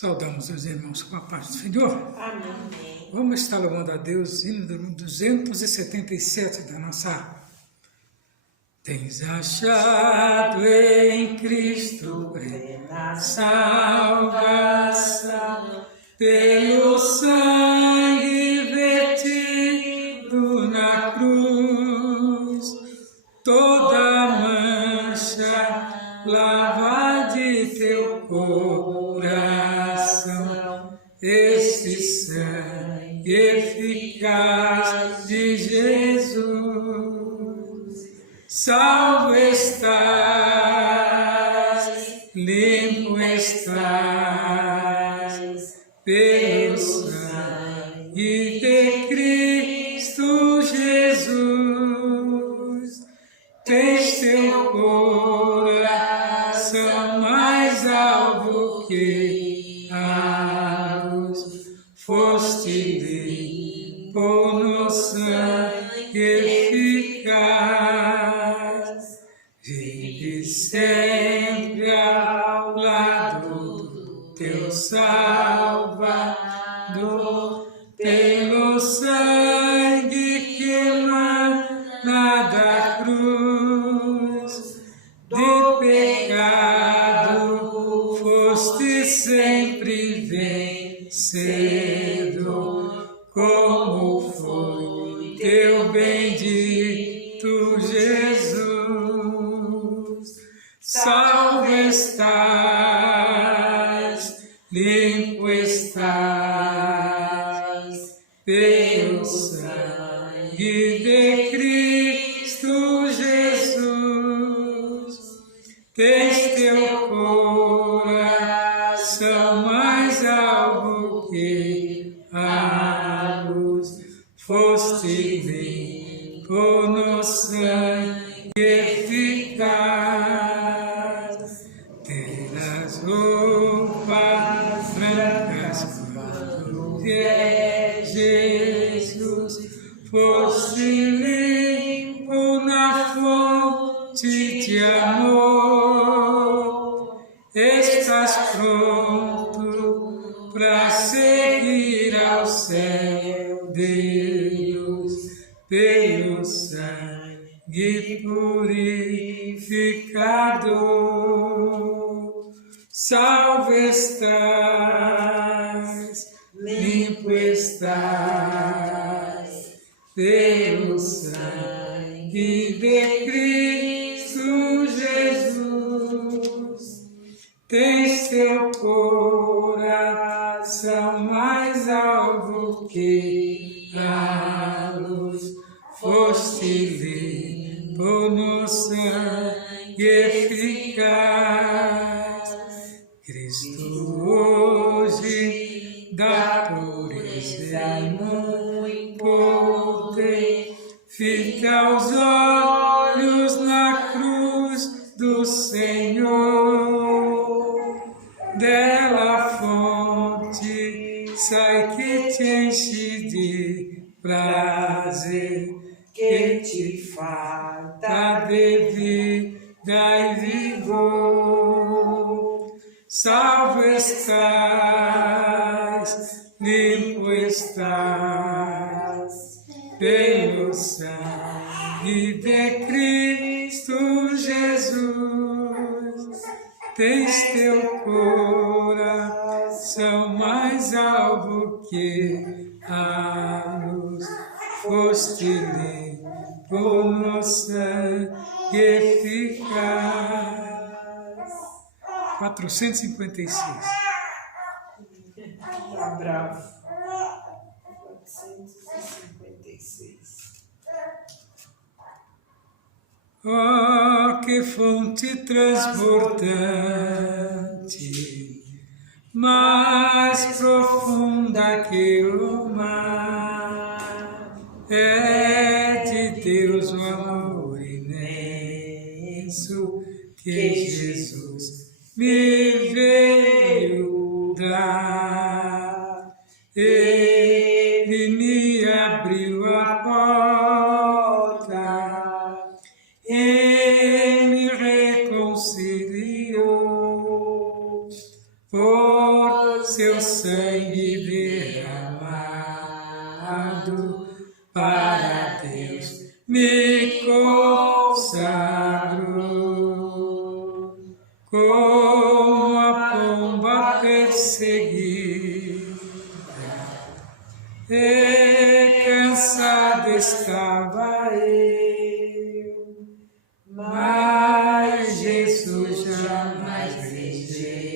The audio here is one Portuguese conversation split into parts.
Saudamos os irmãos com a paz do Senhor. Amém. Vamos estar louvando a Deus, hino 277 da nossa. Tens achado em Cristo plena salvação, pelo sangue vertido na cruz, toda mancha lava de teu coração, esse sangue eficaz de Jesus. Salvo estás, limpo estás, pelo sangue de Cristo Jesus. Tens teu coração mais alvo que a luz, foste limpo no sangue eficaz. Vive sempre ao lado do teu Salvador, pelo sangue que emana da cruz. Do pecado foste sempre vencedor, como foi teu bendito Jesus. Salvo estás, limpo estás, pelo sangue de Cristo Jesus. Tens teu coração mais alvo que a luz, foste limpo no sangue eficaz. Terás roupas brancas quando vier Jesus, foste limpo na fonte de amor. Estás pronto para seguir ao céu, Deus, pelo sangue purificador. Salvo estás, limpo estás, pelo sangue de Cristo Jesus. Tens teu coração mais alvo que a luz, foste limpo no sangue eficaz. Cristo hoje dá pureza e muito poder, fica aos olhos na cruz do Senhor. Dela fonte sai que te enche de prazer, que te farta de vida e vigor. Salvo estás, limpo estás, pelo sangue de Cristo Jesus. Tens teu coração mais alvo que a luz, foste limpo no sangue eficaz. 456. Tá bravo. 456. Oh, que fonte transbordante, mais profunda que o mar, é de Deus o amor imenso que Jesus me veio dar. Ele me abriu a porta, Ele me reconciliou, por seu sangue derramado, para Deus me consagro, como a pomba perseguida, e cansado estava eu, mas Jesus jamais rejeita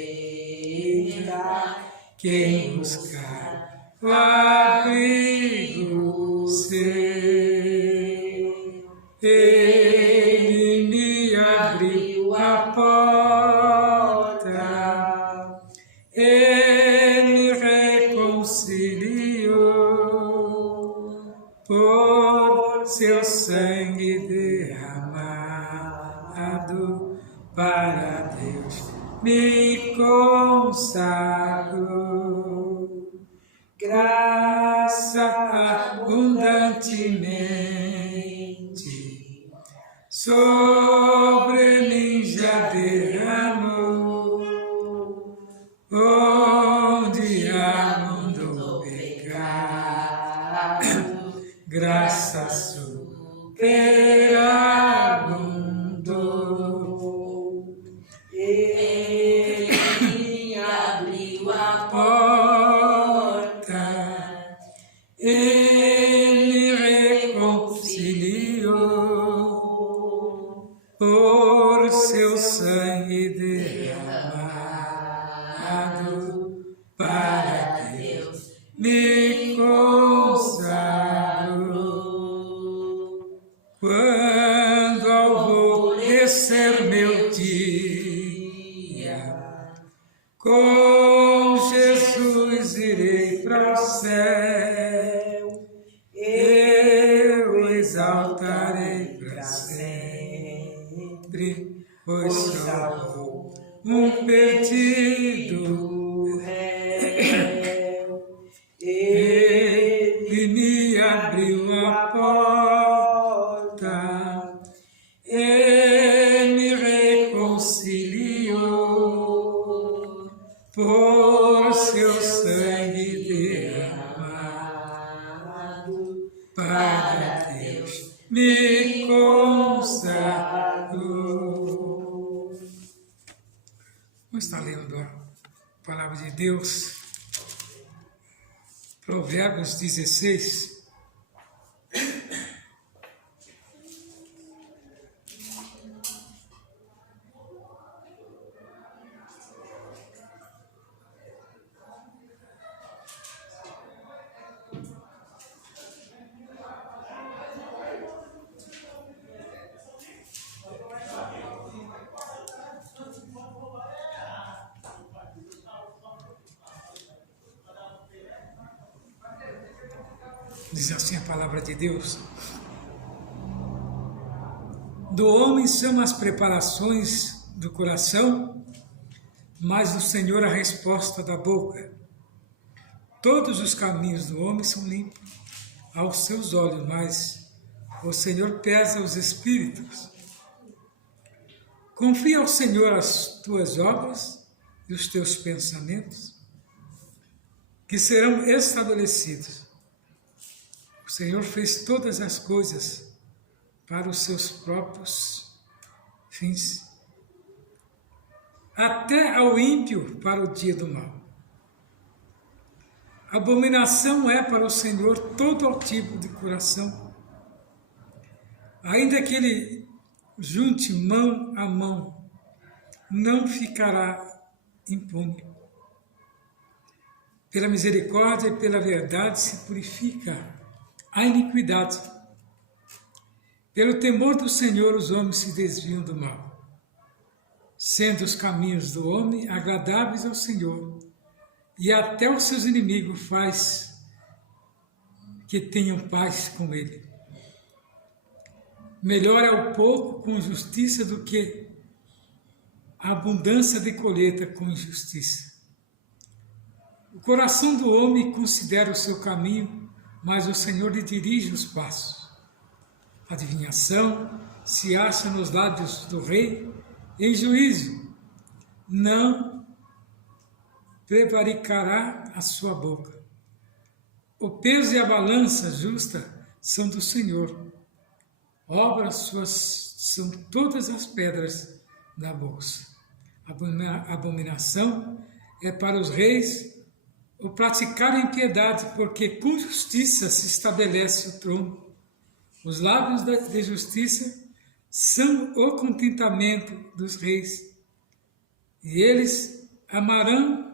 quem buscar o abrigo seu. Ele me abriu a porta, Ele reconciliou por seu sangue derramado, para Deus me consagro, graça abundantemente sobre mim já derramou, onde abundou o pecado, graça superabundou. Ele abriu a porta, Ele reconciliou por seu sangue derramado, para Deus me consagro. Quando alvorecer meu dia, com Jesus irei para o céu, eu exaltarei para sempre, pois salvou um perdido réu. Ele me abriu a porta, Ele me reconciliou por seu sangue derramado, para Deus me consagrou. Vamos estar lendo a palavra de Deus, Provérbios 16. Diz assim a palavra de Deus: do homem são as preparações do coração, mas do Senhor a resposta da boca. Todos os caminhos do homem são limpos aos seus olhos, mas o Senhor pesa os espíritos. Confia ao Senhor as tuas obras e os teus pensamentos, que serão estabelecidos. O Senhor fez todas as coisas para os seus próprios fins, até ao ímpio para o dia do mal. Abominação é para o Senhor todo altivo de coração, ainda que ele junte mão a mão, não ficará impune. Pela misericórdia e pela verdade se purifica a iniquidade. Pelo temor do Senhor os homens se desviam do mal, sendo os caminhos do homem agradáveis ao Senhor, e até os seus inimigos faz que tenham paz com ele. Melhor é o pouco com justiça do que a abundância de colheita com injustiça. O coração do homem considera o seu caminho, mas o Senhor lhe dirige os passos. A adivinhação se acha nos lábios do rei, em juízo não prevaricará a sua boca. O peso e a balança justa são do Senhor. Obras suas são todas as pedras da bolsa. Abominação é para os reis o praticar a impiedade, porque com justiça se estabelece o trono. Os lábios de justiça são o contentamento dos reis, e eles amarão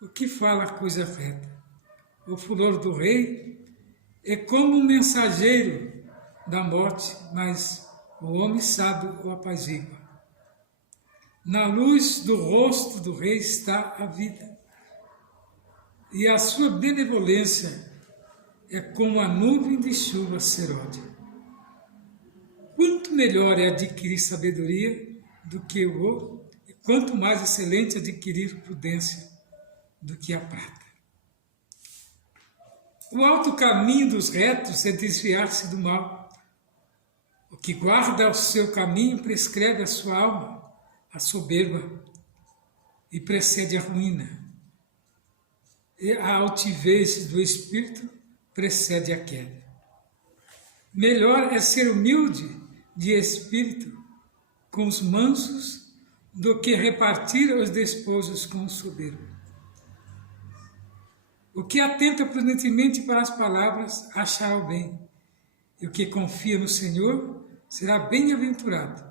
o que fala a coisa reta. O furor do rei é como um mensageiro da morte, mas o homem sábio o apazigua. Na luz do rosto do rei está a vida, e a sua benevolência é como a nuvem de chuva seródia. Quanto melhor é adquirir sabedoria do que o ouro, e quanto mais excelente adquirir prudência do que a prata. O alto caminho dos retos é desviar-se do mal. O que guarda o seu caminho prescreve a sua alma, a soberba, e precede a ruína. E a altivez do espírito precede a queda. Melhor é ser humilde de espírito com os mansos do que repartir os despojos com os soberbos. O que atenta prudentemente para as palavras achará o bem, e o que confia no Senhor será bem-aventurado.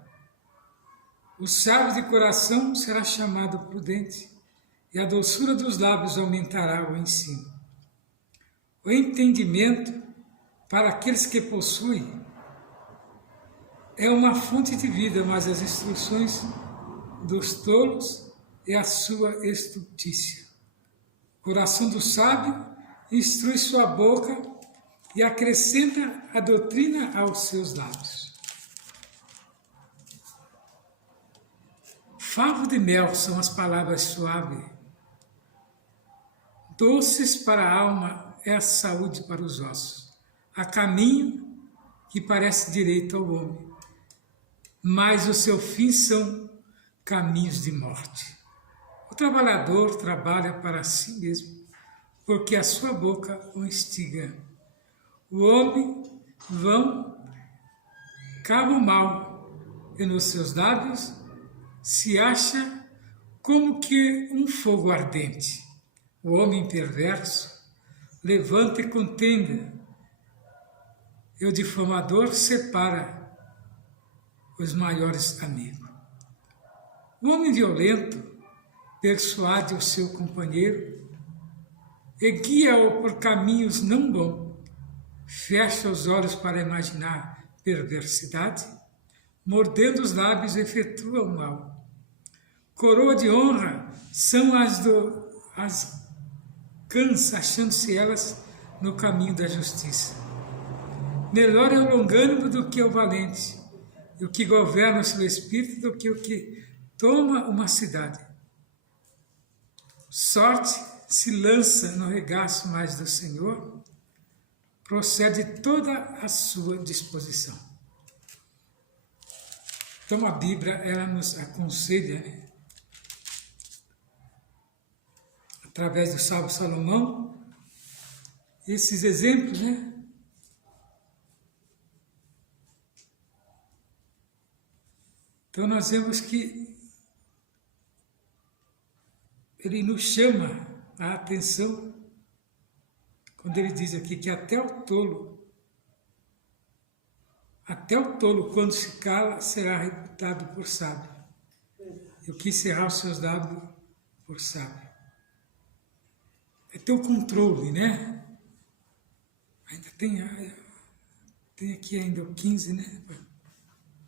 O sábio de coração será chamado prudente, e a doçura dos lábios aumentará o ensino. O entendimento, para aqueles que possuem, é uma fonte de vida, mas as instruções dos tolos é a sua estultícia. O coração do sábio instrui sua boca e acrescenta a doutrina aos seus lábios. Favo de mel são as palavras suaves. Doces para a alma é a saúde para os ossos. Há caminho que parece direito ao homem, mas o seu fim são caminhos de morte. O trabalhador trabalha para si mesmo, porque a sua boca o instiga. O homem vão cava o mal, e nos seus lábios se acha como que um fogo ardente. O homem perverso levanta e contenda, e o difamador separa os maiores amigos. O homem violento persuade o seu companheiro e guia-o por caminhos não bons. Fecha os olhos para imaginar perversidade, mordendo os lábios efetua o mal. Coroa de honra são as cãs, achando-se elas no caminho da justiça. Melhor é o longânimo do que o valente, e o que governa o seu espírito do que o que toma uma cidade. Sorte se lança no regaço mais do Senhor, procede toda a sua disposição. Então a Bíblia, ela nos aconselha, né? Através do Sábio Salomão, esses exemplos, né? Então nós vemos que ele nos chama a atenção quando ele diz aqui que até o tolo, quando se cala, será reputado por sábio. E o que encerrar os seus lábios por sábio. É ter o controle, né? Ainda tem aqui ainda o 15, né?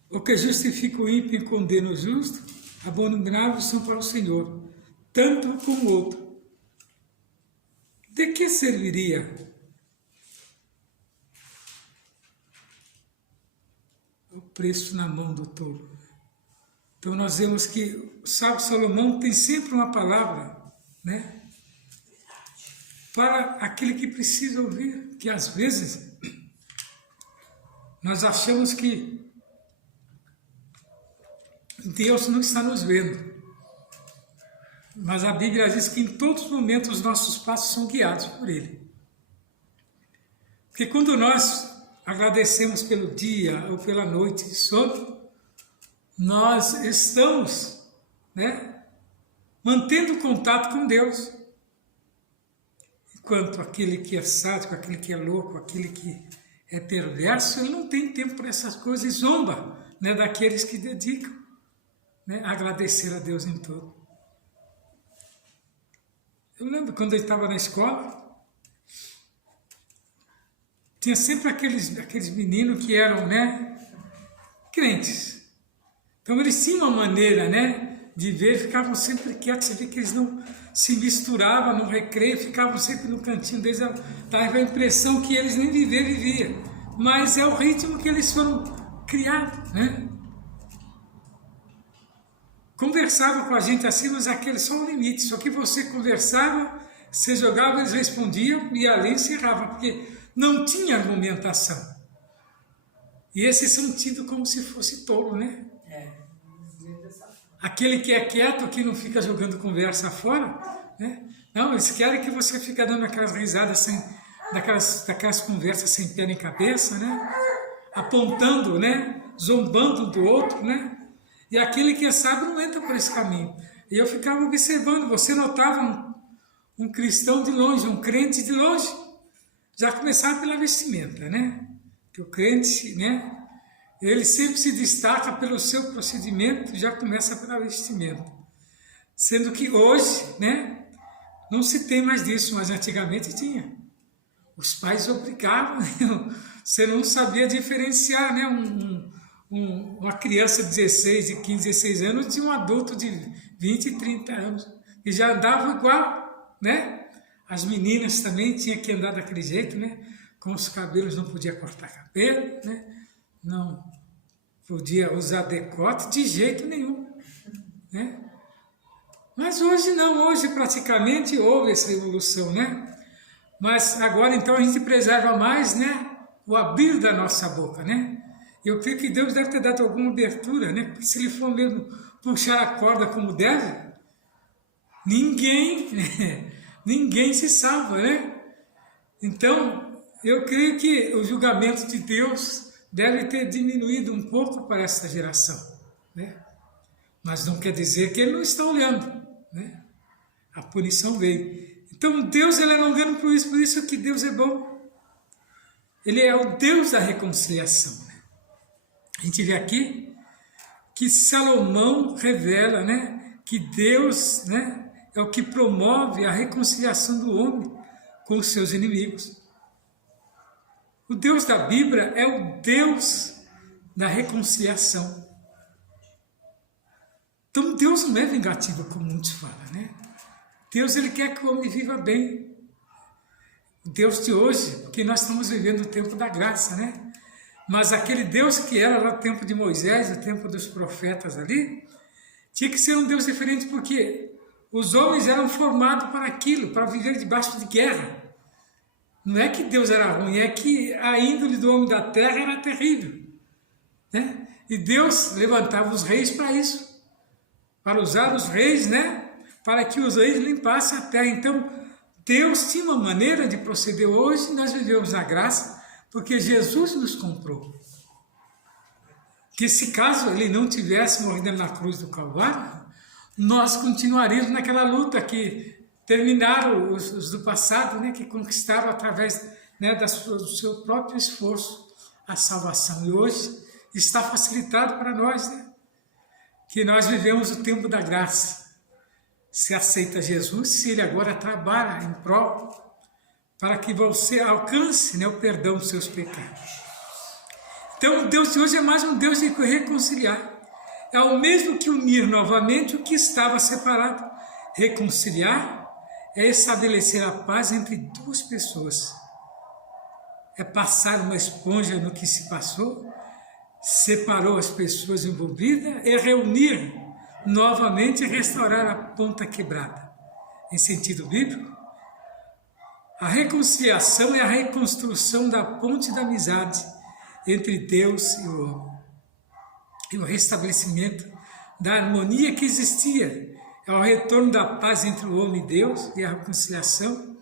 O que justifica o ímpio e condena o justo, abomináveis são para o Senhor, tanto como o outro. De que serviria o preço na mão do tolo? Então nós vemos que o sábio Salomão tem sempre uma palavra, né? Para aquele que precisa ouvir, que às vezes nós achamos que Deus não está nos vendo. Mas a Bíblia diz que em todos os momentos os nossos passos são guiados por Ele. Porque quando nós agradecemos pelo dia ou pela noite de sono, nós estamos, né, mantendo contato com Deus. Enquanto aquele que é sádico, aquele que é louco, aquele que é perverso, ele não tem tempo para essas coisas e zomba, né, daqueles que dedicam, né, a agradecer a Deus em tudo. Eu lembro quando eu estava na escola, tinha sempre aqueles meninos que eram, né, crentes. Então eles tinham uma maneira, né, de ver, ficavam sempre quietos. Você vê que eles não se misturavam no recreio, ficavam sempre no cantinho deles, dava a impressão que eles nem viviam. Mas é o ritmo que eles foram criados, né? Conversavam com a gente assim, mas aquele só um limite. Só que você conversava, você jogava, eles respondiam e ali encerrava, porque não tinha argumentação. E esses são tidos como se fosse tolo, né? Aquele que é quieto, que não fica jogando conversa fora, né? Não, eles querem que você fique dando aquelas risadas daquelas conversas sem pé nem cabeça, né? Apontando, né? Zombando um do outro, né? E aquele que é sábio não entra por esse caminho. E eu ficava observando, você notava um cristão de longe, um crente de longe. Já começava pela vestimenta, né? Que o crente, né? Ele sempre se destaca pelo seu procedimento, já começa pela vestimenta. Sendo que hoje, né? Não se tem mais disso, mas antigamente tinha. Os pais obrigavam, você não sabia diferenciar, né? Uma criança de 16, de 15, 16 anos de um adulto de 20, 30 anos. E já andava igual, né? As meninas também tinham que andar daquele jeito, né? Com os cabelos, não podia cortar cabelo, né? Não podia usar decote de jeito nenhum, né? Mas hoje não, hoje praticamente houve essa evolução, né? Mas agora então a gente preserva mais, né? O abrir da nossa boca, né? Eu creio que Deus deve ter dado alguma abertura, né? Porque se ele for mesmo puxar a corda como deve, ninguém se salva, né? Então, eu creio que o julgamento de Deus deve ter diminuído um pouco para essa geração, né? Mas não quer dizer que ele não está olhando, né? A punição veio. Então, Deus ele é longano por isso que Deus é bom. Ele é o Deus da reconciliação, né? A gente vê aqui que Salomão revela, né, que Deus, né, é o que promove a reconciliação do homem com os seus inimigos. O Deus da Bíblia é o Deus da reconciliação. Então Deus não é vingativo, como muitos falam, né? Deus ele quer que o homem viva bem. O Deus de hoje, porque nós estamos vivendo o tempo da graça, né? Mas aquele Deus que era lá no tempo de Moisés, no tempo dos profetas ali, tinha que ser um Deus diferente, porque os homens eram formados para aquilo, para viver debaixo de guerra. Não é que Deus era ruim, é que a índole do homem da terra era terrível, né? E Deus levantava os reis para isso, para usar os reis, né? Para que os reis limpassem a terra. Então, Deus tinha uma maneira de proceder. Hoje nós vivemos a graça, porque Jesus nos comprou. Que se caso ele não tivesse morrido na cruz do Calvário, nós continuaríamos naquela luta que terminaram os do passado, né, que conquistaram através, né, do seu próprio esforço a salvação. E hoje está facilitado para nós, né, que nós vivemos o tempo da graça. Se aceita Jesus, se ele agora trabalha em prol para que você alcance, né, o perdão dos seus pecados. Então, o Deus de hoje é mais um Deus de reconciliar. É o mesmo que unir novamente o que estava separado. Reconciliar é estabelecer a paz entre duas pessoas. É passar uma esponja no que se passou, separou as pessoas envolvidas e reunir novamente e restaurar a ponta quebrada. Em sentido bíblico, a reconciliação é a reconstrução da ponte da amizade entre Deus e o homem. E o restabelecimento da harmonia que existia é o retorno da paz entre o homem e Deus e a reconciliação,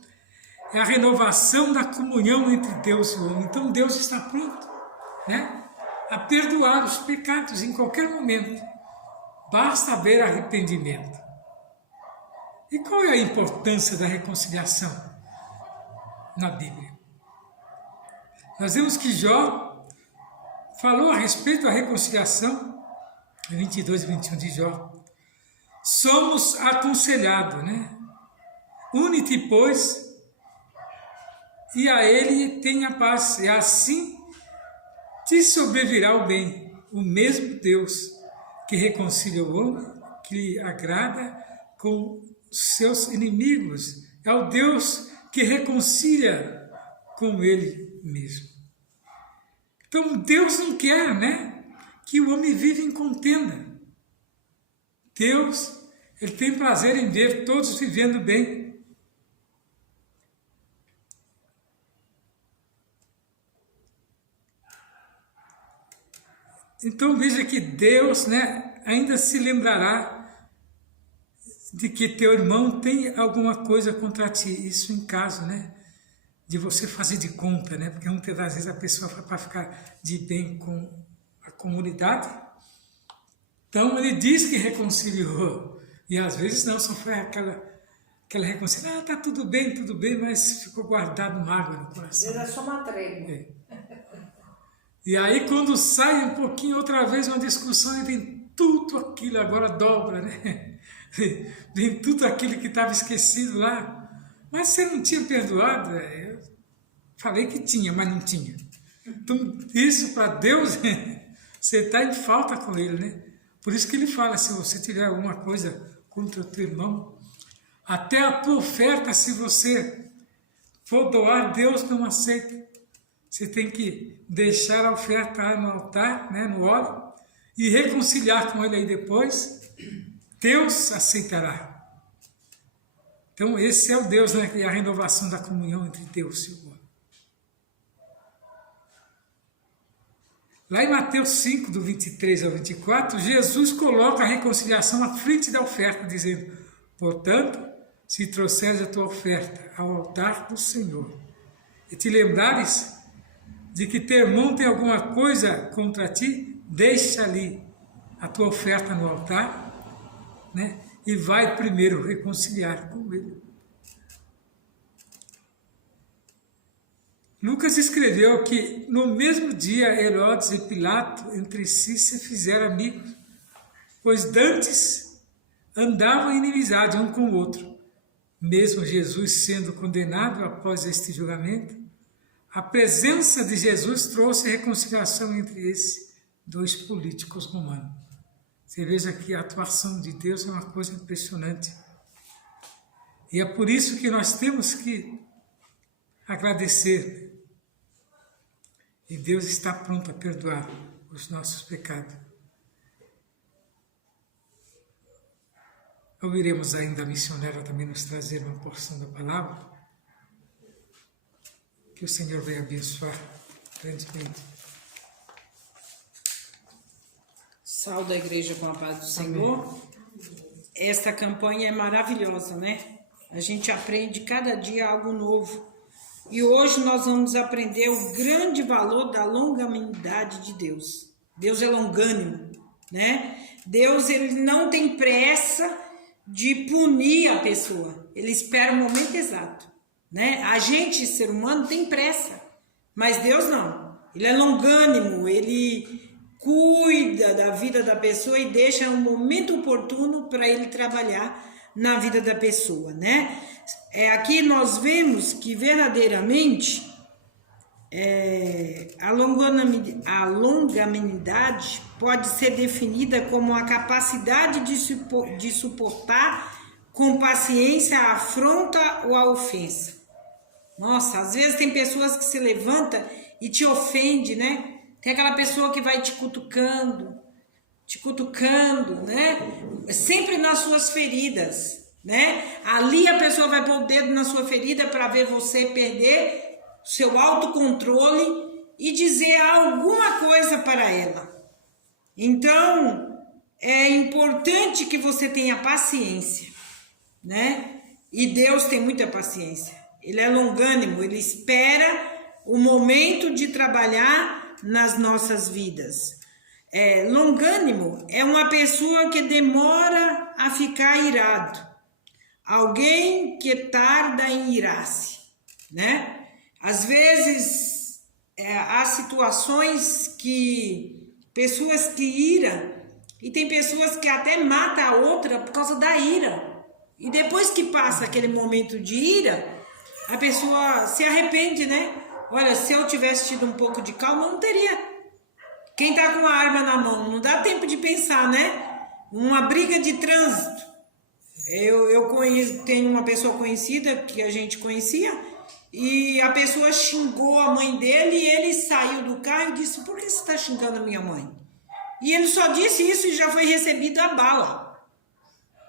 é a renovação da comunhão entre Deus e o homem. Então Deus está pronto, né, a perdoar os pecados em qualquer momento. Basta haver arrependimento. E qual é a importância da reconciliação na Bíblia? Nós vemos que Jó falou a respeito da reconciliação, 22 e 21 de Jó. Somos aconselhados, né? Une-te, pois, e a ele tenha paz, e assim te sobrevirá o bem. O mesmo Deus que reconcilia o homem, que lhe agrada com seus inimigos, é o Deus que reconcilia com ele mesmo. Então Deus não quer, né, que o homem viva em contenda. Deus, ele tem prazer em ver todos vivendo bem. Então veja que Deus, né, ainda se lembrará de que teu irmão tem alguma coisa contra ti. Isso em caso, né, de você fazer de conta, né, porque muitas das vezes a pessoa vai para ficar de bem com a comunidade. Então ele diz que reconciliou, e às vezes não, só foi aquela reconciliação, tá tudo bem, mas ficou guardado mágoa no coração. Era só uma trégua. É. E aí quando sai um pouquinho outra vez uma discussão e vem tudo aquilo, agora dobra, né? Vem tudo aquilo que estava esquecido lá. Mas você não tinha perdoado? Eu falei que tinha, mas não tinha. Então isso para Deus, você está em falta com ele, né? Por isso que ele fala, se você tiver alguma coisa contra o teu irmão, até a tua oferta, se você for doar, Deus não aceita. Você tem que deixar a oferta no altar, né, no óleo, e reconciliar com ele aí depois. Deus aceitará. Então esse é o Deus, né, que é a renovação da comunhão entre Deus e o homem. Lá em Mateus 5, do 23 ao 24, Jesus coloca a reconciliação à frente da oferta, dizendo: portanto, se trouxeres a tua oferta ao altar do Senhor, e te lembrares de que teu irmão tem alguma coisa contra ti, deixa ali a tua oferta no altar, né, e vai primeiro reconciliar com ele. Lucas escreveu que no mesmo dia Herodes e Pilato entre si se fizeram amigos, pois dantes andavam em inimizade um com o outro. Mesmo Jesus sendo condenado após este julgamento, a presença de Jesus trouxe reconciliação entre esses dois políticos romanos. Você veja que a atuação de Deus é uma coisa impressionante. E é por isso que nós temos que agradecer. E Deus está pronto a perdoar os nossos pecados. Ouviremos ainda a missionária também nos trazer uma porção da palavra. Que o Senhor venha abençoar grandemente. Saúde a igreja com a paz do Senhor. Esta campanha é maravilhosa, né? A gente aprende cada dia algo novo. E hoje nós vamos aprender o grande valor da longanimidade de Deus. Deus é longânimo, né? Deus, ele não tem pressa de punir a pessoa. Ele espera o momento exato, né? A gente, ser humano, tem pressa, mas Deus não. Ele é longânimo, ele cuida da vida da pessoa e deixa um momento oportuno para ele trabalhar na vida da pessoa, né? Aqui nós vemos que verdadeiramente a longanimidade pode ser definida como a capacidade de suportar com paciência a afronta ou a ofensa. Nossa, às vezes tem pessoas que se levantam e te ofende, né? Tem aquela pessoa que vai te cutucando, né? Sempre nas suas feridas, né? Ali a pessoa vai pôr o dedo na sua ferida para ver você perder seu autocontrole e dizer alguma coisa para ela. Então, é importante que você tenha paciência, né? E Deus tem muita paciência. Ele é longânimo, ele espera o momento de trabalhar nas nossas vidas. Longânimo é uma pessoa que demora a ficar irado. Alguém que tarda em irar-se, né? Às vezes, há situações que pessoas que iram, e tem pessoas que até matam a outra por causa da ira. E depois que passa aquele momento de ira, a pessoa se arrepende, né? Olha, se eu tivesse tido um pouco de calma, eu não teria. Quem tá com a arma na mão, não dá tempo de pensar, né? Uma briga de trânsito. Tenho uma pessoa conhecida que a gente conhecia, e a pessoa xingou a mãe dele, e ele saiu do carro e disse: por que você está xingando a minha mãe? E ele só disse isso e já foi recebido a bala.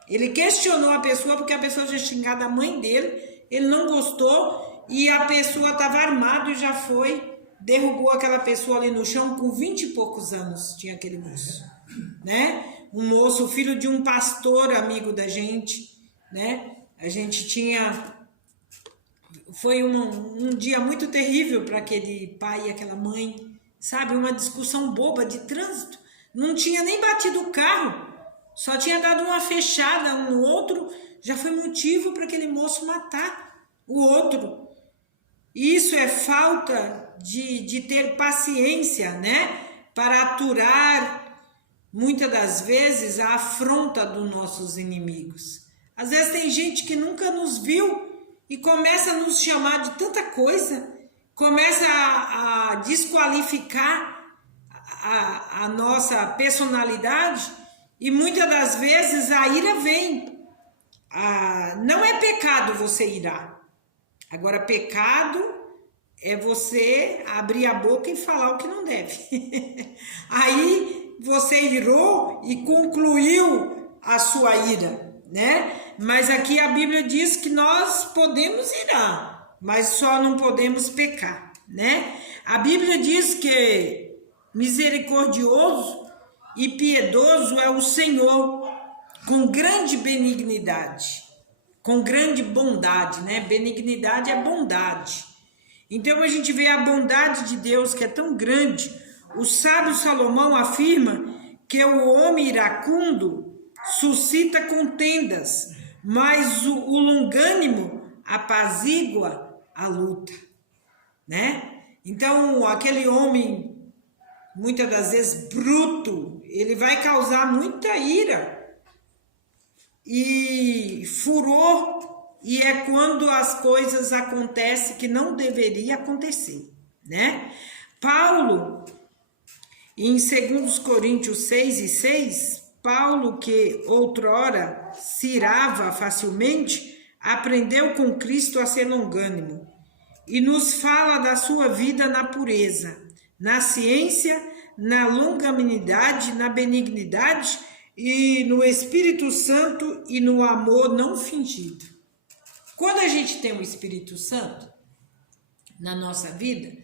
Ele questionou a pessoa porque a pessoa tinha xingado a mãe dele, ele não gostou, e a pessoa estava armada e já foi, derrubou aquela pessoa ali no chão com 20 e poucos anos, tinha aquele moço, né? Um moço, filho de um pastor amigo da gente, né? A gente tinha... Foi um dia muito terrível para aquele pai e aquela mãe, sabe? Uma discussão boba de trânsito. Não tinha nem batido o carro, só tinha dado uma fechada um no outro, já foi motivo para aquele moço matar o outro. Isso é falta de ter paciência, né? Para aturar, muitas das vezes, a afronta dos nossos inimigos. Às vezes tem gente que nunca nos viu e começa a nos chamar de tanta coisa, começa a desqualificar a nossa personalidade, e muitas das vezes a ira vem. Não é pecado você irar. Agora, pecado é você abrir a boca e falar o que não deve. Aí você irou e concluiu a sua ira, né? Mas aqui a Bíblia diz que nós podemos irar, mas só não podemos pecar, né? A Bíblia diz que misericordioso e piedoso é o Senhor, com grande benignidade, com grande bondade, né? Benignidade é bondade. Então a gente vê a bondade de Deus, que é tão grande. O sábio Salomão afirma que o homem iracundo suscita contendas, mas o longânimo apazigua a luta, né? Então aquele homem, muitas das vezes bruto, ele vai causar muita ira e furor, e é quando as coisas acontecem que não deveria acontecer, né? Paulo, em 2 Coríntios 6:6, Paulo, que outrora se irava facilmente, aprendeu com Cristo a ser longânimo, e nos fala da sua vida na pureza, na ciência, na longanimidade, na benignidade e no Espírito Santo e no amor não fingido. Quando a gente tem o Espírito Santo na nossa vida,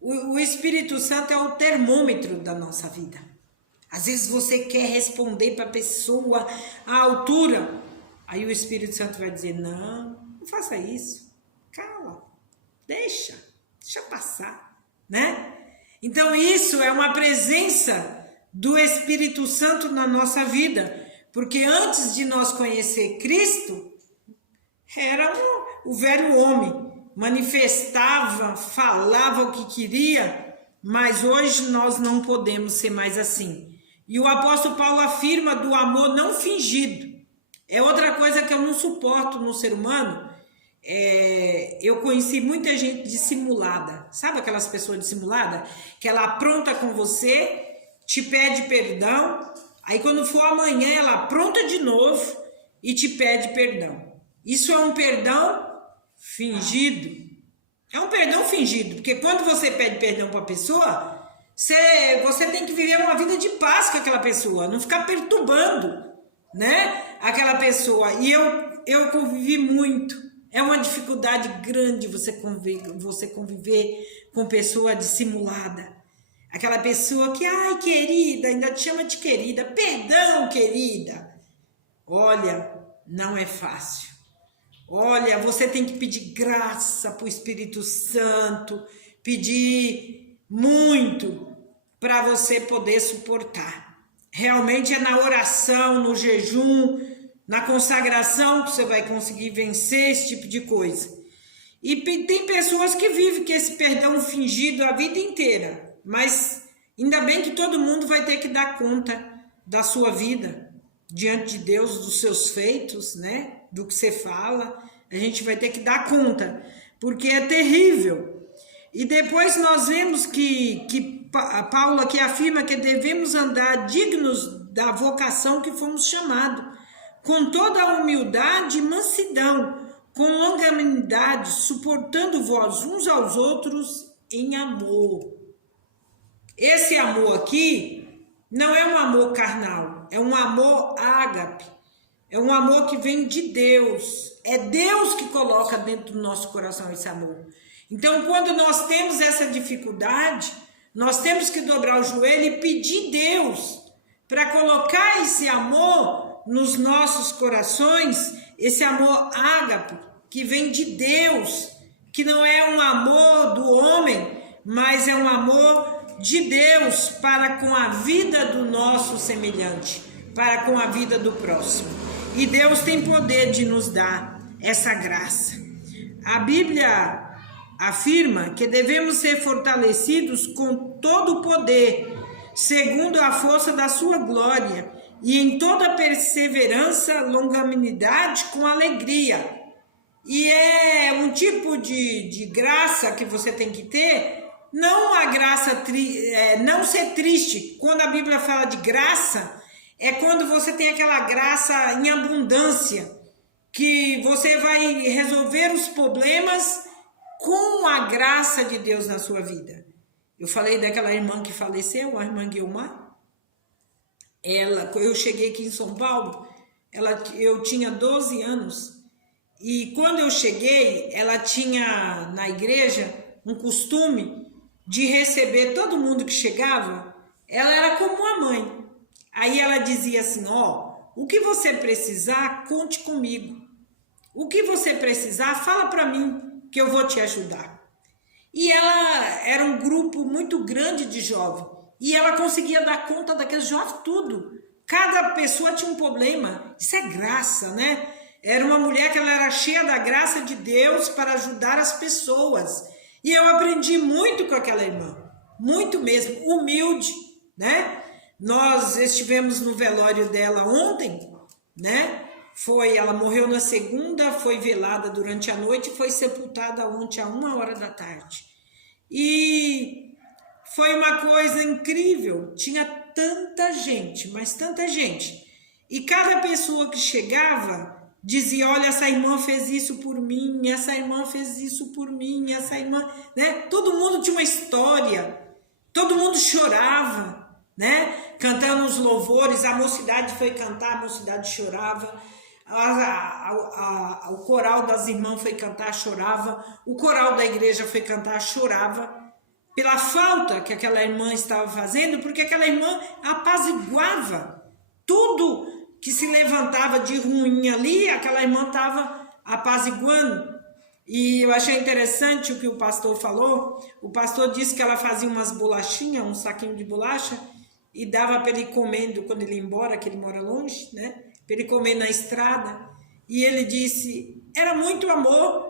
o Espírito Santo é o termômetro da nossa vida. Às vezes você quer responder para a pessoa à altura, aí o Espírito Santo vai dizer: não faça isso, cala, deixa passar, né? Então isso é uma presença do Espírito Santo na nossa vida, porque antes de nós conhecer Cristo, era o velho homem, manifestava, falava o que queria, mas hoje nós não podemos ser mais assim. E o apóstolo Paulo afirma do amor não fingido. É outra coisa que eu não suporto no ser humano. Eu conheci muita gente dissimulada, sabe aquelas pessoas dissimuladas? Que ela apronta com você, te pede perdão, aí quando for amanhã ela apronta de novo e te pede perdão. Isso é um perdão fingido. É um perdão fingido, porque quando você pede perdão para a pessoa, você tem que viver uma vida de paz com aquela pessoa, não ficar perturbando, né, aquela pessoa. E eu convivi muito. É uma dificuldade grande você conviver com pessoa dissimulada. Aquela pessoa que, ai, querida, ainda te chama de querida, perdão, querida. Olha, não é fácil. Olha, você tem que pedir graça para o Espírito Santo, pedir muito para você poder suportar. Realmente é na oração, no jejum, na consagração que você vai conseguir vencer esse tipo de coisa. E tem pessoas que vivem com esse perdão fingido a vida inteira, mas ainda bem que todo mundo vai ter que dar conta da sua vida diante de Deus, dos seus feitos, né? Do que você fala, a gente vai ter que dar conta, porque é terrível. E depois nós vemos que Paulo aqui afirma que devemos andar dignos da vocação que fomos chamados, com toda a humildade e mansidão, com longanimidade, suportando vós uns aos outros em amor. Esse amor aqui não é um amor carnal, é um amor ágape, é um amor que vem de Deus, é Deus que coloca dentro do nosso coração esse amor. Então, quando nós temos essa dificuldade, nós temos que dobrar o joelho e pedir Deus para colocar esse amor nos nossos corações, esse amor ágape, que vem de Deus, que não é um amor do homem, mas é um amor de Deus para com a vida do nosso semelhante, para com a vida do próximo. E Deus tem poder de nos dar essa graça. A Bíblia afirma que devemos ser fortalecidos com todo o poder, segundo a força da sua glória, e em toda perseverança, longanimidade, com alegria. E é um tipo de graça que você tem que ter, não a graça, não ser triste. Quando a Bíblia fala de graça, é quando você tem aquela graça em abundância, que você vai resolver os problemas com a graça de Deus na sua vida. Eu falei daquela irmã que faleceu, a irmã Guilmar. Eu cheguei aqui em São Paulo, eu tinha 12 anos, e quando eu cheguei, ela tinha na igreja um costume de receber todo mundo que chegava. Ela era como uma mãe. Aí ela dizia assim, o que você precisar, conte comigo. O que você precisar, fala para mim, que eu vou te ajudar. E ela era um grupo muito grande de jovens, e ela conseguia dar conta daqueles jovens tudo. Cada pessoa tinha um problema. Isso é graça, né? Era uma mulher que ela era cheia da graça de Deus para ajudar as pessoas. E eu aprendi muito com aquela irmã, muito mesmo, humilde, né? Nós estivemos no velório dela ontem, né? Ela morreu na segunda, foi velada durante a noite e foi sepultada ontem à 1h da tarde. E foi uma coisa incrível, tinha tanta gente, mas tanta gente. E cada pessoa que chegava dizia, olha, essa irmã fez isso por mim, essa irmã fez isso por mim, essa irmã, né? Todo mundo tinha uma história, todo mundo chorava, né? Cantando os louvores, a mocidade foi cantar, a mocidade chorava, o coral das irmãs foi cantar, chorava, o coral da igreja foi cantar, chorava, pela falta que aquela irmã estava fazendo, porque aquela irmã apaziguava tudo que se levantava de ruim ali, aquela irmã estava apaziguando. E eu achei interessante o que o pastor falou. O pastor disse que ela fazia umas bolachinhas, um saquinho de bolacha, e dava para ele comendo quando ele ia embora, que ele mora longe, né? Para ele comer na estrada. E ele disse, era muito amor,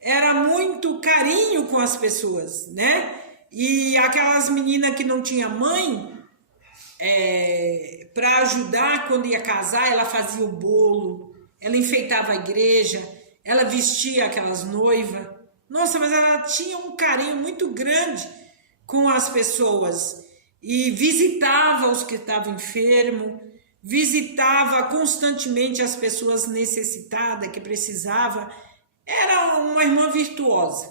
era muito carinho com as pessoas, né? E aquelas meninas que não tinham mãe, para ajudar quando ia casar, ela fazia o bolo, ela enfeitava a igreja, ela vestia aquelas noivas. Nossa, mas ela tinha um carinho muito grande com as pessoas e visitava os que estavam enfermos, visitava constantemente as pessoas necessitadas que precisavam. Era uma irmã virtuosa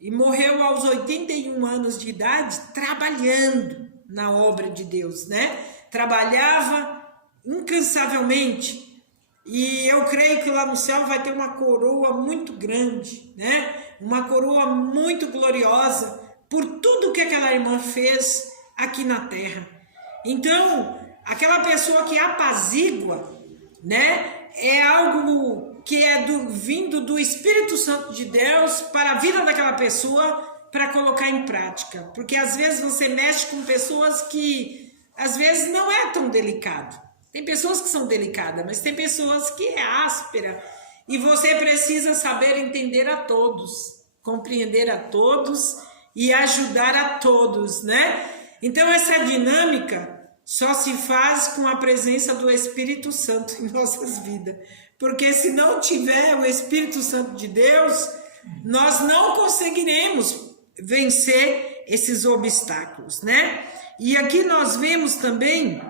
e morreu aos 81 anos de idade trabalhando na obra de Deus, né? Trabalhava incansavelmente, e eu creio que lá no céu vai ter uma coroa muito grande, né? Uma coroa muito gloriosa por tudo que aquela irmã fez aqui na terra. Então, aquela pessoa que apazigua, né, é algo que é vindo do Espírito Santo de Deus para a vida daquela pessoa para colocar em prática. Porque às vezes você mexe com pessoas que às vezes não é tão delicado. Tem pessoas que são delicadas, mas tem pessoas que é áspera. E você precisa saber entender a todos, compreender a todos e ajudar a todos, né? Então essa dinâmica só se faz com a presença do Espírito Santo em nossas vidas. Porque se não tiver o Espírito Santo de Deus, nós não conseguiremos vencer esses obstáculos, né? E aqui nós vemos também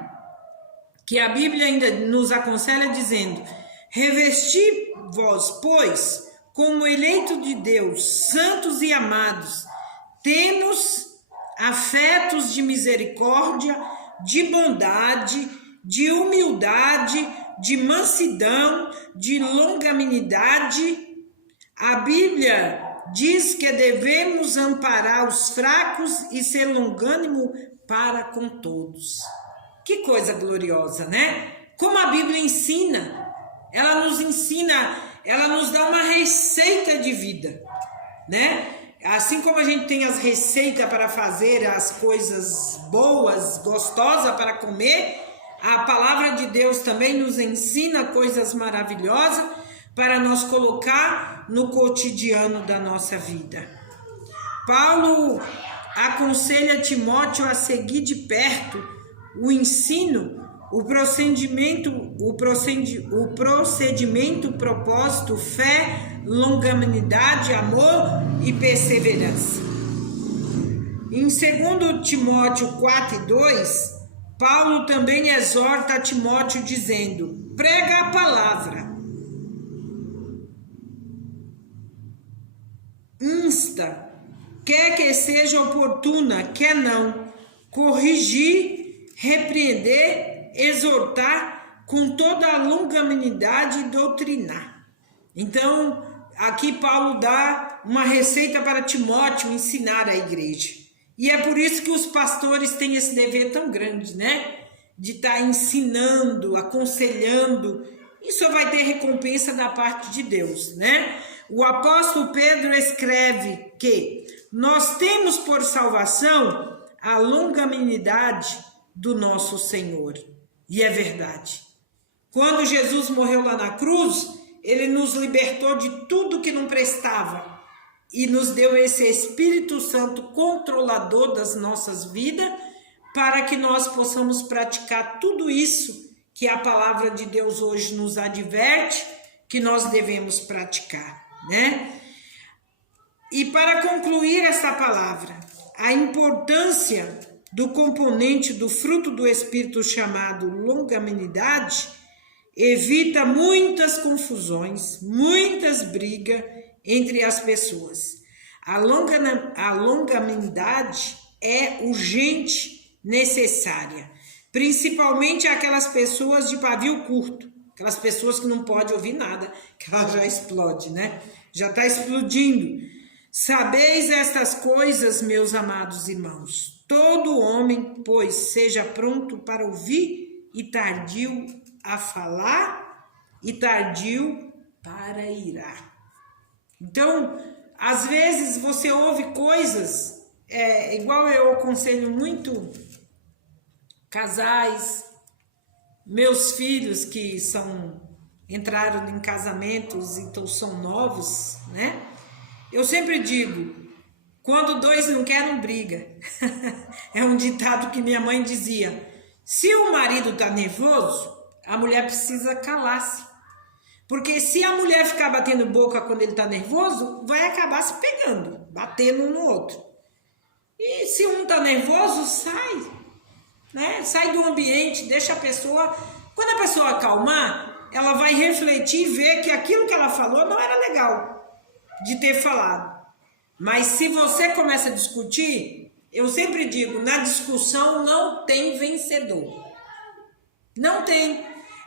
que a Bíblia ainda nos aconselha dizendo: revesti-vos, pois, como eleito de Deus, santos e amados, temos afetos de misericórdia, de bondade, de humildade, de mansidão, de longanimidade. A Bíblia diz que devemos amparar os fracos e ser longânimo para com todos. Que coisa gloriosa, né? Como a Bíblia ensina, ela nos dá uma receita de vida, né? Assim como a gente tem as receitas para fazer as coisas boas, gostosas para comer, a palavra de Deus também nos ensina coisas maravilhosas para nós colocar no cotidiano da nossa vida. Paulo aconselha Timóteo a seguir de perto o ensino, o procedimento proposto, fé, longanimidade, amor e perseverança. Em 2 Timóteo 4:2, Paulo também exorta a Timóteo dizendo: prega a palavra, insta, quer que seja oportuna, quer não, corrigir, repreender, exortar com toda a longanimidade e doutrinar. Então, aqui Paulo dá uma receita para Timóteo ensinar a igreja. E é por isso que os pastores têm esse dever tão grande, né? De estar ensinando, aconselhando. E só vai ter recompensa da parte de Deus, né? O apóstolo Pedro escreve que nós temos por salvação a longanimidade do nosso Senhor. E é verdade. Quando Jesus morreu lá na cruz, ele nos libertou de tudo que não prestava e nos deu esse Espírito Santo controlador das nossas vidas para que nós possamos praticar tudo isso que a palavra de Deus hoje nos adverte que nós devemos praticar, né? E para concluir essa palavra, a importância do componente do fruto do Espírito chamado longanimidade evita muitas confusões, muitas brigas entre as pessoas. A longanimidade é urgente, necessária, principalmente aquelas pessoas de pavio curto, aquelas pessoas que não podem ouvir nada, que ela já explode, né? Já está explodindo. Sabeis estas coisas, meus amados irmãos. Todo homem, pois, seja pronto para ouvir e tardio a falar e tardio para irar. Então, às vezes você ouve coisas, igual eu aconselho muito casais, meus filhos que entraram em casamentos, então são novos, né? Eu sempre digo, quando dois não querem, não briga. É um ditado que minha mãe dizia. Se o marido está nervoso, a mulher precisa calar-se. Porque se a mulher ficar batendo boca quando ele está nervoso, vai acabar se pegando, batendo um no outro. E se um está nervoso, sai. Né? Sai do ambiente, deixa a pessoa... Quando a pessoa acalmar, ela vai refletir e ver que aquilo que ela falou não era legal de ter falado. Mas se você começa a discutir, eu sempre digo, na discussão não tem vencedor. Não tem.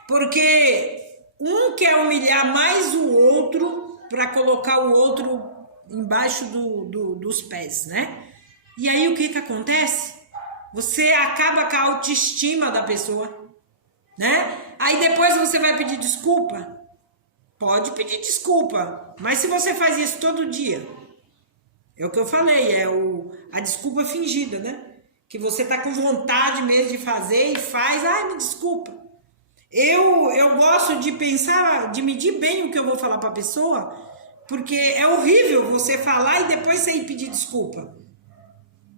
Porque um quer humilhar mais o outro para colocar o outro embaixo dos pés, né? E aí o que acontece? você acaba com a autoestima da pessoa, né? Aí depois você vai pedir desculpa. Pode pedir desculpa, mas se você faz isso todo dia, é o que eu falei, a desculpa fingida, né? Que você tá com vontade mesmo de fazer e faz, ai, me desculpa. Eu gosto de pensar, de medir bem o que eu vou falar pra pessoa, porque é horrível você falar e depois você ir pedir desculpa.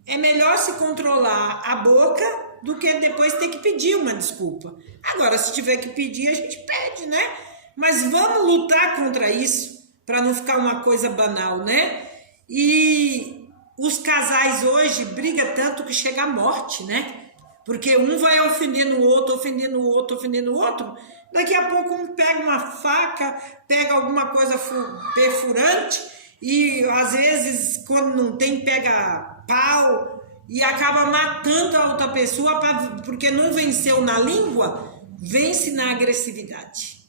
É melhor se controlar a boca do que depois ter que pedir uma desculpa. Agora, se tiver que pedir, a gente pede, né? Mas vamos lutar contra isso, para não ficar uma coisa banal, né? E os casais hoje brigam tanto que chega à morte, né? Porque um vai ofendendo o outro, ofendendo o outro, ofendendo o outro. Daqui a pouco um pega uma faca, pega alguma coisa perfurante e às vezes, quando não tem, pega pau e acaba matando a outra pessoa porque não venceu na língua, vence na agressividade.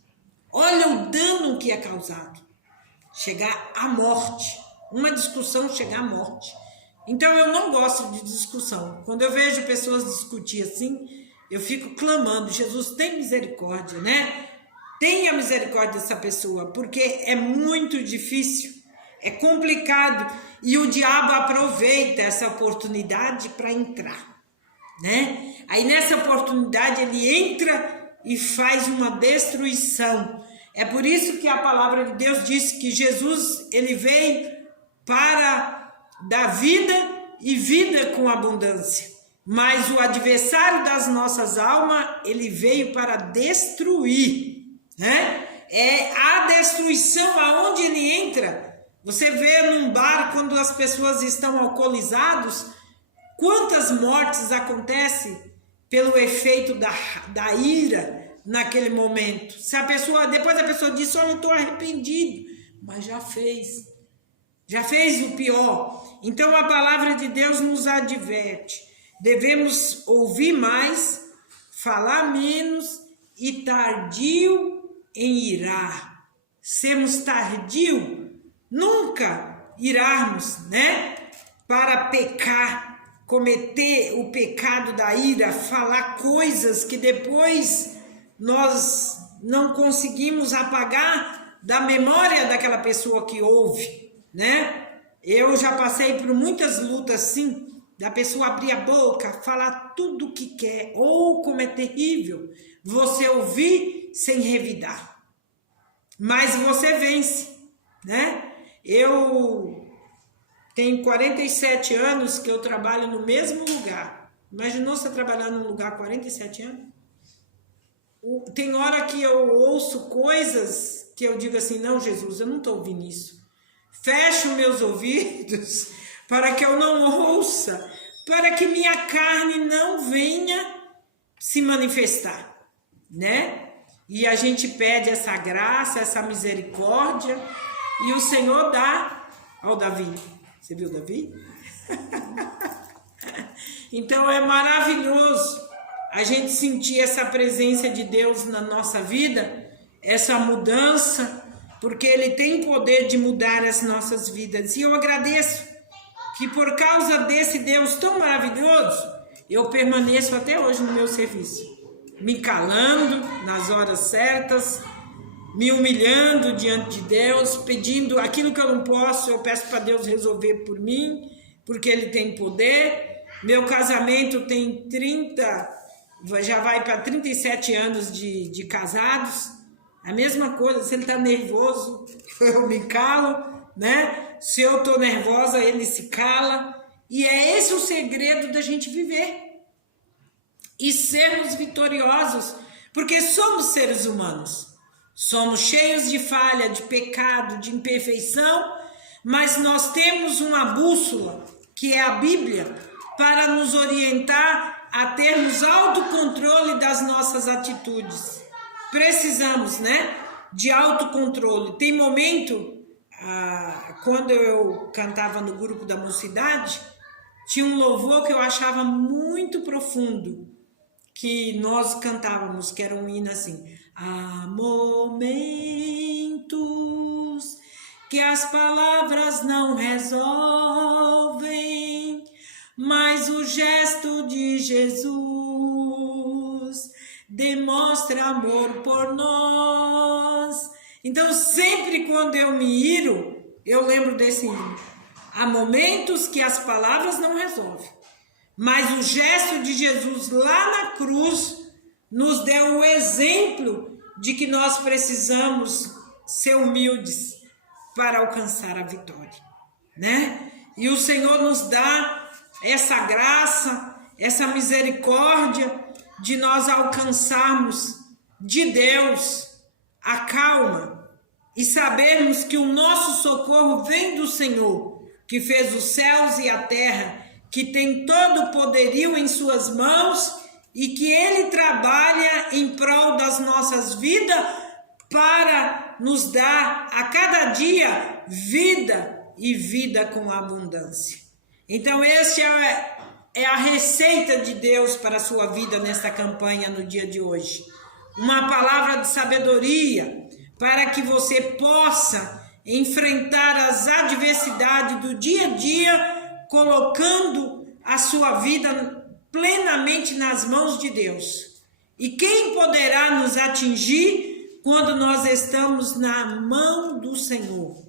Olha o dano que é causado. Chegar à morte. Uma discussão chegar à morte. Então eu não gosto de discussão. Quando eu vejo pessoas discutir assim, eu fico clamando, Jesus, tem misericórdia, né? Tenha misericórdia dessa pessoa, porque é muito difícil, é complicado e o diabo aproveita essa oportunidade para entrar, né? Aí nessa oportunidade ele entra e faz uma destruição. É por isso que a palavra de Deus diz que Jesus, ele veio para dar vida e vida com abundância. Mas o adversário das nossas almas, ele veio para destruir, né? É a destruição aonde ele entra. Você vê num bar, quando as pessoas estão alcoolizadas, quantas mortes acontecem pelo efeito da ira naquele momento. Se a pessoa, depois a pessoa diz, eu não estou arrependido, mas já fez o pior. Então a palavra de Deus nos adverte, devemos ouvir mais, falar menos e tardio em irar. Sermos tardio, nunca irarmos, né? Para pecar, cometer o pecado da ira, falar coisas que depois nós não conseguimos apagar da memória daquela pessoa que ouve, né? Eu já passei por muitas lutas assim, da pessoa abrir a boca, falar tudo o que quer, ou como é terrível você ouvir sem revidar. Mas você vence, né? Eu tenho 47 anos que eu trabalho no mesmo lugar. Imaginou você trabalhar num lugar 47 anos? Tem hora que eu ouço coisas que eu digo assim, não, Jesus, eu não estou ouvindo isso. Fecho meus ouvidos para que eu não ouça, para que minha carne não venha se manifestar, né? E a gente pede essa graça, essa misericórdia, e o Senhor dá ao Davi. Você viu Davi? Então é maravilhoso a gente sentir essa presença de Deus na nossa vida, essa mudança, porque Ele tem poder de mudar as nossas vidas. E eu agradeço que por causa desse Deus tão maravilhoso, eu permaneço até hoje no meu serviço, me calando nas horas certas, me humilhando diante de Deus, pedindo aquilo que eu não posso, eu peço para Deus resolver por mim, porque Ele tem poder. Meu casamento tem já vai para 37 anos de casados. A mesma coisa, se ele está nervoso, eu me calo, né? Se eu estou nervosa, ele se cala. E é esse o segredo da gente viver. E sermos vitoriosos, porque somos seres humanos. Somos cheios de falha, de pecado, de imperfeição, mas nós temos uma bússola, que é a Bíblia, para nos orientar a termos autocontrole das nossas atitudes. Precisamos, né, de autocontrole. Tem momento, quando eu cantava no grupo da mocidade, tinha um louvor que eu achava muito profundo, que nós cantávamos, que era um hino assim: há momentos que as palavras não resolvem, mas o gesto de Jesus demonstra amor por nós. Então, sempre quando eu me iro, eu lembro desse hino. Há momentos que as palavras não resolvem, mas o gesto de Jesus lá na cruz nos deu o exemplo de que nós precisamos ser humildes para alcançar a vitória, né? E o Senhor nos dá essa graça, essa misericórdia de nós alcançarmos de Deus a calma e sabermos que o nosso socorro vem do Senhor, que fez os céus e a terra, que tem todo o poderio em suas mãos e que Ele trabalha em prol das nossas vidas para nos dar a cada dia vida e vida com abundância. Então, esta é a receita de Deus para a sua vida nesta campanha no dia de hoje. Uma palavra de sabedoria para que você possa enfrentar as adversidades do dia a dia, colocando a sua vida plenamente nas mãos de Deus. E quem poderá nos atingir quando nós estamos na mão do Senhor?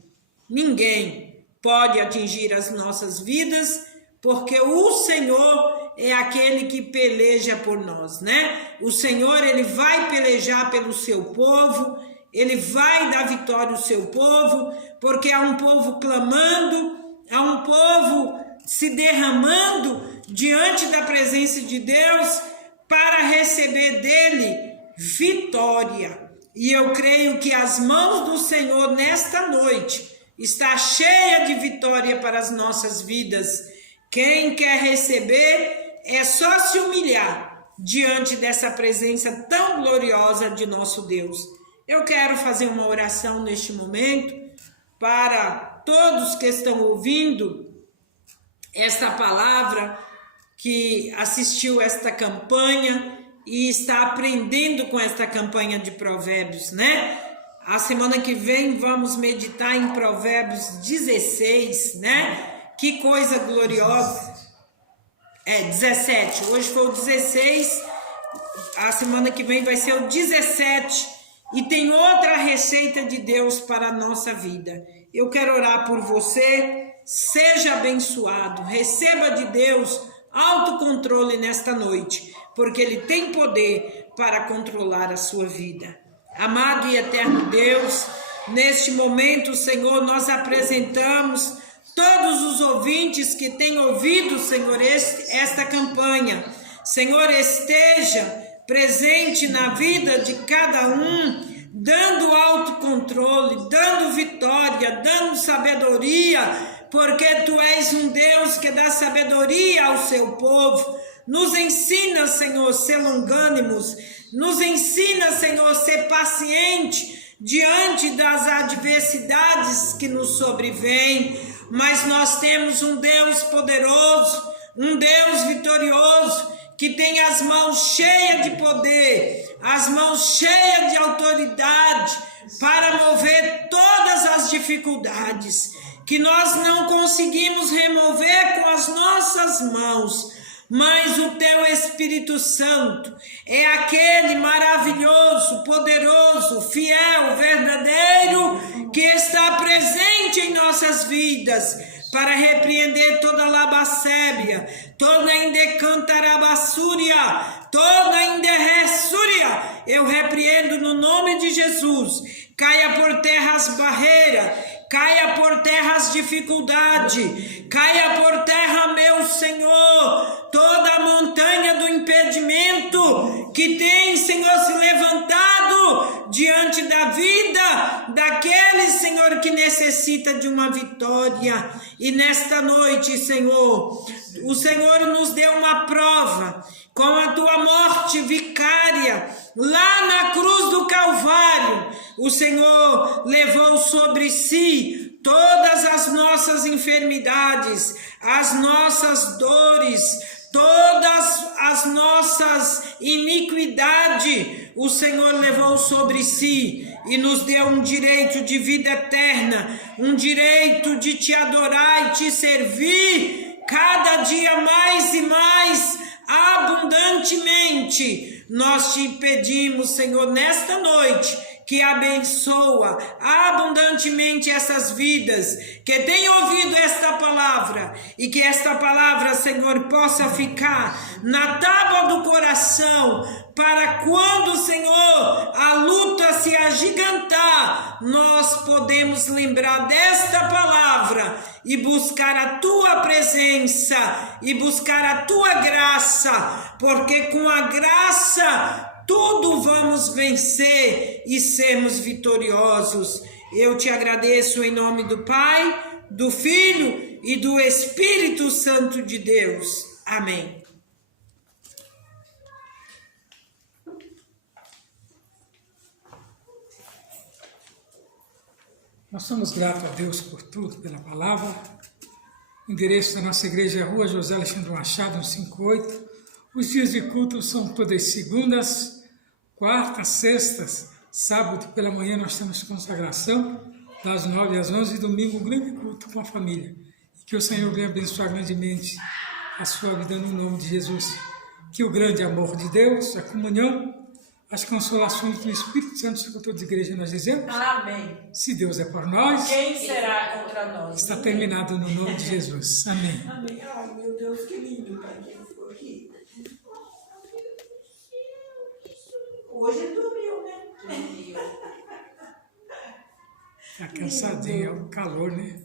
Ninguém pode atingir as nossas vidas, porque o Senhor é aquele que peleja por nós, né? O Senhor, Ele vai pelejar pelo seu povo, Ele vai dar vitória ao seu povo, porque há um povo clamando, há um povo se derramando diante da presença de Deus para receber dele vitória. E eu creio que as mãos do Senhor nesta noite está cheia de vitória para as nossas vidas. Quem quer receber é só se humilhar diante dessa presença tão gloriosa de nosso Deus. Eu quero fazer uma oração neste momento para todos que estão ouvindo esta palavra, que assistiu esta campanha e está aprendendo com esta campanha de Provérbios, né? A semana que vem vamos meditar em Provérbios 16, né? Que coisa gloriosa. 17. Hoje foi o 16. A semana que vem vai ser o 17. E tem outra receita de Deus para a nossa vida. Eu quero orar por você. Seja abençoado. Receba de Deus autocontrole nesta noite, porque Ele tem poder para controlar a sua vida. Amado e eterno Deus, neste momento, Senhor, nós apresentamos todos os ouvintes que têm ouvido, Senhor, esta campanha. Senhor, esteja presente na vida de cada um, dando autocontrole, dando vitória, dando sabedoria, porque Tu és um Deus que dá sabedoria ao seu povo. Nos ensina, Senhor, ser longânimos, nos ensina, Senhor, ser paciente diante das adversidades que nos sobrevêm, mas nós temos um Deus poderoso, um Deus vitorioso, que tem as mãos cheias de poder, as mãos cheias de autoridade para mover todas as dificuldades que nós não conseguimos remover com as nossas mãos. Mas o Teu Espírito Santo é aquele maravilhoso, poderoso, fiel, verdadeiro, que está presente em nossas vidas para repreender toda labacébia, toda indecantarabassúria, toda inderressúria. Eu repreendo no nome de Jesus. Caia por terra as barreiras, caia por terra as dificuldades, caia por terra, meu Senhor, toda a montanha do impedimento que tem, Senhor, se levantado diante da vida daquele, Senhor, que necessita de uma vitória. E nesta noite, Senhor, o Senhor nos deu uma prova com a Tua morte vicária lá na cruz do Calvário. O Senhor levou sobre si todas as nossas enfermidades, as nossas dores, todas as nossas iniquidades. O Senhor levou sobre si e nos deu um direito de vida eterna, um direito de Te adorar e Te servir cada dia mais e mais abundantemente. Nós te pedimos, Senhor, nesta noite, que abençoa abundantemente essas vidas que têm ouvido esta palavra e que esta palavra, Senhor, possa ficar na tábua do coração para quando, Senhor, a luta se agigantar, nós podemos lembrar desta palavra e buscar a tua presença e buscar a tua graça, porque com a graça tudo vamos vencer e sermos vitoriosos. Eu te agradeço em nome do Pai, do Filho e do Espírito Santo de Deus. Amém. Nós somos gratos a Deus por tudo, pela palavra. O endereço da nossa igreja é Rua José Alexandre Machado, 158. Os dias de culto são todas segundas, quartas, sextas, sábado pela manhã nós temos consagração, das 9 às 11, e domingo um grande culto com a família. E que o Senhor venha abençoar grandemente a sua vida no nome de Jesus. Que o grande amor de Deus, a comunhão, as consolações do Espírito Santo, sobre toda a igreja nós dizemos. Amém. Se Deus é por nós, Quem será contra nós? está terminado no nome de Jesus. Amém. Amém. Ai, meu Deus, que lindo para quem ficou aqui. Hoje dormiu, né? Dormiu. Está cansadinho, é o calor, né?